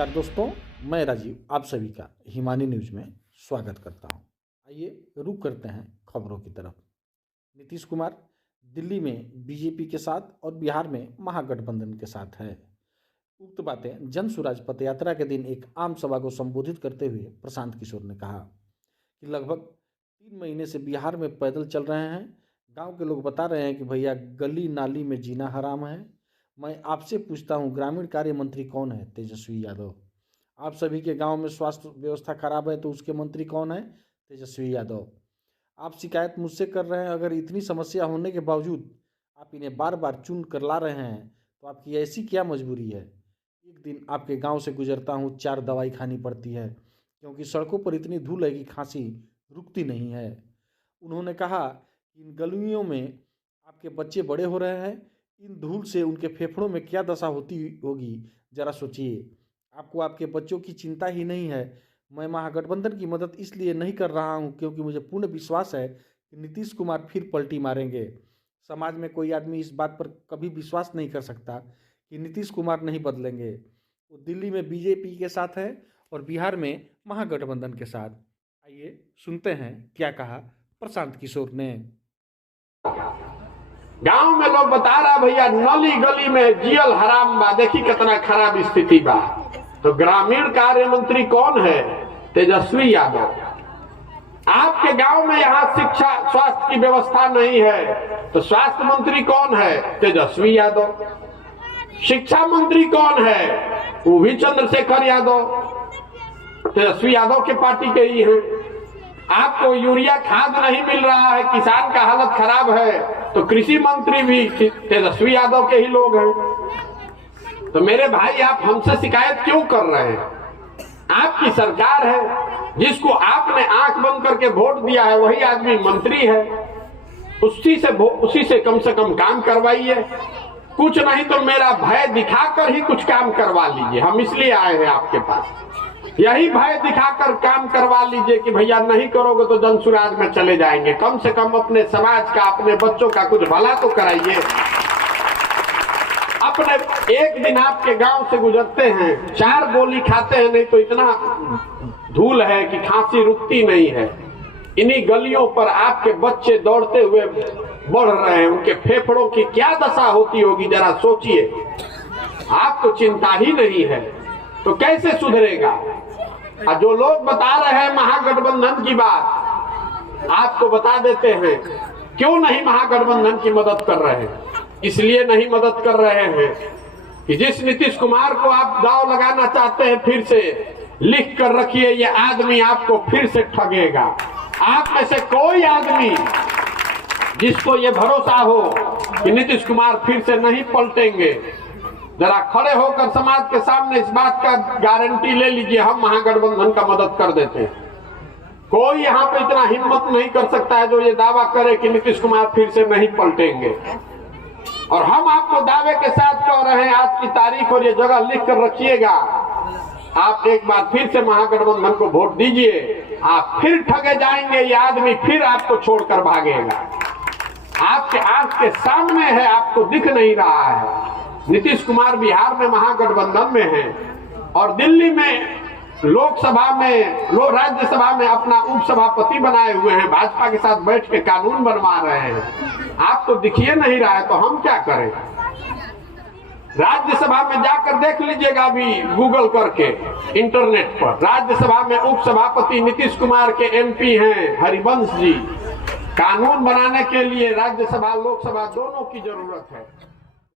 नमस्कार दोस्तों, मैं राजीव आप सभी का हिमानी न्यूज में स्वागत करता हूं। आइए रुक करते हैं खबरों की तरफ। नीतीश कुमार दिल्ली में बीजेपी के साथ और बिहार में महागठबंधन के साथ है। उक्त बातें जन सुराज पद यात्रा के दिन एक आम सभा को संबोधित करते हुए प्रशांत किशोर ने कहा कि लगभग 3 महीने से बिहार में पैदल चल रहे हैं। गाँव के लोग बता रहे हैं कि भैया गली नाली में जीना हराम है। मैं आपसे पूछता हूं, ग्रामीण कार्य मंत्री कौन है? तेजस्वी यादव। आप सभी के गांव में स्वास्थ्य व्यवस्था खराब है तो उसके मंत्री कौन है? तेजस्वी यादव। आप शिकायत मुझसे कर रहे हैं, अगर इतनी समस्या होने के बावजूद आप इन्हें बार बार चुन कर ला रहे हैं तो आपकी ऐसी क्या मजबूरी है? एक दिन आपके गांव से गुजरता हूं, 4 दवाई खानी पड़ती है क्योंकि सड़कों पर इतनी धूल है कि खांसी रुकती नहीं है। उन्होंने कहा कि इन गलियों में आपके बच्चे बड़े हो रहे हैं, इन धूल से उनके फेफड़ों में क्या दशा होती होगी, जरा सोचिए। आपको आपके बच्चों की चिंता ही नहीं है। मैं महागठबंधन की मदद इसलिए नहीं कर रहा हूं क्योंकि मुझे पूर्ण विश्वास है कि नीतीश कुमार फिर पलटी मारेंगे। समाज में कोई आदमी इस बात पर कभी विश्वास नहीं कर सकता कि नीतीश कुमार नहीं बदलेंगे। वो दिल्ली में बीजेपी के साथ है और बिहार में महागठबंधन के साथ। आइए सुनते हैं क्या कहा प्रशांत किशोर ने। गांव में लोग बता रहा भैया नली गली में जियल हराम बा, देखी कितना खराब स्थिति बा। तो ग्रामीण कार्य मंत्री कौन है? तेजस्वी यादव। आपके गांव में यहाँ शिक्षा स्वास्थ्य की व्यवस्था नहीं है तो स्वास्थ्य मंत्री कौन है? तेजस्वी यादव। शिक्षा मंत्री कौन है? वो भी चंद्रशेखर यादव, तेजस्वी यादव के पार्टी के ही हैं। आपको यूरिया खाद नहीं मिल रहा है, किसान का हालत खराब है तो कृषि मंत्री भी तेजस्वी यादव के ही लोग हैं। तो मेरे भाई आप हमसे शिकायत क्यों कर रहे हैं? आपकी सरकार है, जिसको आपने आंख बंद करके वोट दिया है वही आदमी मंत्री है। उसी से कम काम करवाइए। कुछ नहीं तो मेरा भय दिखाकर ही कुछ काम करवा लीजिए। हम इसलिए आए हैं आपके पास, यही भय दिखाकर काम करवा लीजिए कि भैया नहीं करोगे तो जनसुराज में चले जाएंगे। कम से कम अपने समाज का, अपने बच्चों का कुछ भला तो कराइए। अपने एक दिन आपके गांव से गुजरते हैं, 4 गोली खाते हैं, नहीं तो इतना धूल है कि खांसी रुकती नहीं है। इन्हीं गलियों पर आपके बच्चे दौड़ते हुए बढ़ रहे हैं, उनके फेफड़ों की क्या दशा होती होगी, जरा सोचिए। आपको चिंता ही नहीं है तो कैसे सुधरेगा? और जो लोग बता रहे हैं महागठबंधन की बात, आपको बता देते हैं क्यों नहीं महागठबंधन की मदद कर रहे हैं। इसलिए नहीं मदद कर रहे हैं कि जिस नीतीश कुमार को आप दांव लगाना चाहते हैं, फिर से लिख कर रखिए, ये आदमी आपको फिर से ठगेगा। आप में से कोई आदमी जिसको ये भरोसा हो कि नीतीश कुमार फिर से नहीं पलटेंगे, जरा खड़े होकर समाज के सामने इस बात का गारंटी ले लीजिए, हम महागठबंधन का मदद कर देते हैं। कोई यहाँ पे इतना हिम्मत नहीं कर सकता है जो ये दावा करे कि नीतीश कुमार फिर से नहीं पलटेंगे। और हम आपको दावे के साथ कह रहे हैं, आज की तारीख और ये जगह लिख कर रखिएगा। आप एक बार फिर से महागठबंधन को वोट दीजिए, आप फिर ठगे जाएंगे। ये आदमी फिर आपको छोड़कर भागेगा। आपके आंख के सामने है, आपको दिख नहीं रहा है। नीतीश कुमार बिहार में महागठबंधन में है और दिल्ली में लोकसभा में, राज्यसभा में अपना उपसभापति बनाए हुए हैं। भाजपा के साथ बैठ के कानून बनवा रहे हैं। आपको दिखिए नहीं रहा है तो हम क्या करें? राज्यसभा में जाकर देख लीजिएगा अभी गूगल करके इंटरनेट पर। राज्यसभा में उपसभापति नीतीश कुमार के MP हैं हरिवंश जी। कानून बनाने के लिए राज्यसभा लोकसभा दोनों की जरूरत है।